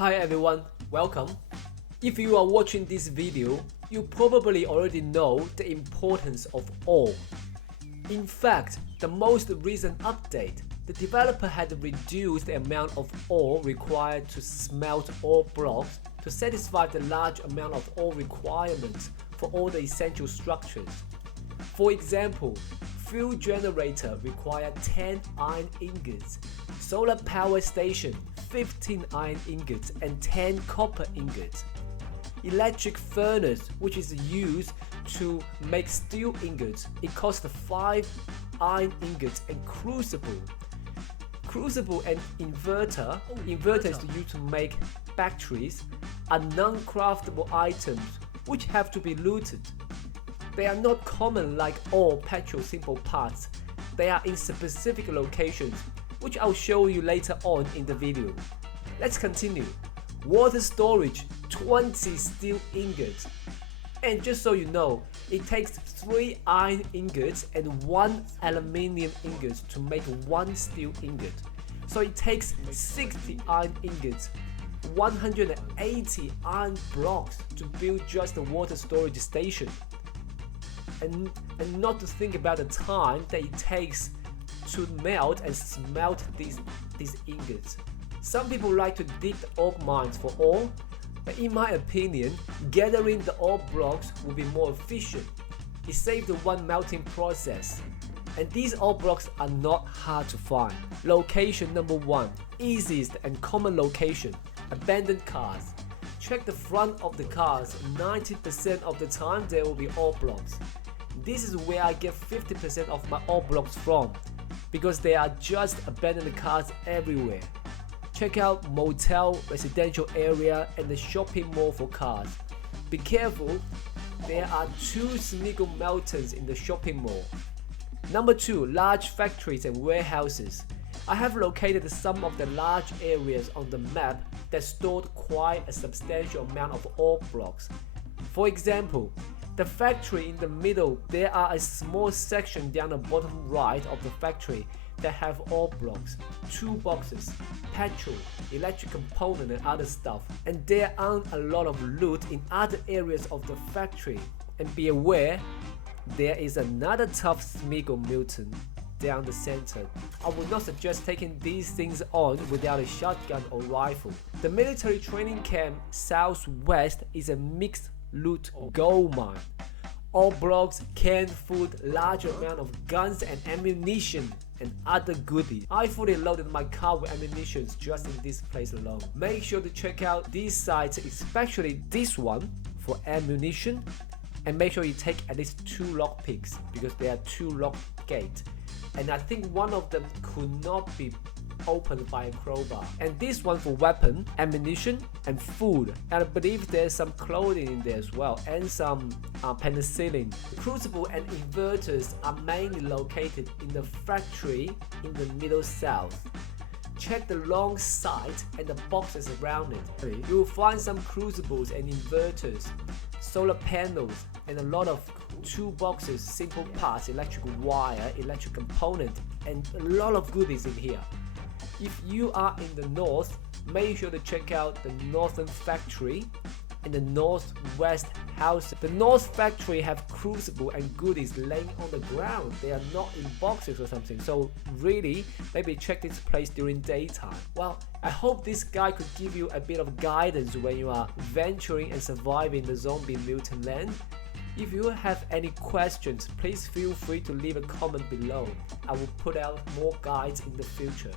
Hi everyone, welcome. If you are watching this video, you probably already know the importance of ore. In fact, the most recent update, the developer had reduced the amount of ore required to smelt ore blocks to satisfy the large amount of ore requirements for all the essential structures. For example, fuel generator require 10 iron ingots, solar power station 15 iron ingots and 10 copper ingots. Electric furnace, which is used to make steel ingots, it costs 5 iron ingots. And Crucible and Inverter is used to make batteries, are non-craftable items which have to be looted. They are not common like all petrol simple parts. They are in specific locations, which I'll show you later on in the video. Let's continue. Water storage, 20 steel ingots. And just so you know, it takes 3 iron ingots and 1 aluminium ingot to make 1 steel ingot. So it takes 60 iron ingots, 180 iron blocks to build just a water storage station. And not to think about the time that it takes to melt and smelt these ingots. Some people like to dig the ore mines for ore, but in my opinion, gathering the ore blocks will be more efficient. It saves the one melting process. And these ore blocks are not hard to find. Location number 1, easiest and common location, abandoned cars. Check the front of the cars, 90% of the time there will be ore blocks. This is where I get 50% of my ore blocks from, because there are just abandoned cars everywhere. Check out motel, residential area and the shopping mall for cars. Be careful, there are 2 Crucible melters in the shopping mall. Number 2, large factories and warehouses. I have located some of the large areas on the map that stored quite a substantial amount of ore blocks. For example, the factory in the middle, there are a small section down the bottom right of the factory that have ore blocks, toolboxes, petrol, electric component and other stuff. And there aren't a lot of loot in other areas of the factory. And be aware, there is another tough Crucible mutant down the center. I would not suggest taking these things on without a shotgun or rifle. The military training camp southwest is a mixed loot gold mine. Ore blocks, canned food, large amount of guns and ammunition and other goodies. I fully loaded my car with ammunition just in this place alone. Make sure to check out these sites, especially this one for ammunition, and make sure you take at least 2 lockpicks because there are 2 lock gates. And I think one of them could not be opened by a crowbar. And this one for weapon, ammunition and food. And I believe there's some clothing in there as well and some penicillin. Crucible and inverters are mainly located in the factory in the middle south. Check the long side and the boxes around it. You will find some crucibles and inverters, solar panels and a lot of toolboxes, simple parts, electric wire, electric component and a lot of goodies in here. If you are in the north, make sure to check out the northern factory and the northwest house. The north factory have crucible and goodies laying on the ground. They are not in boxes or something. So really, maybe check this place during daytime. Well, I hope this guide could give you a bit of guidance when you are venturing and surviving the zombie mutant land. If you have any questions, please feel free to leave a comment below. I will put out more guides in the future.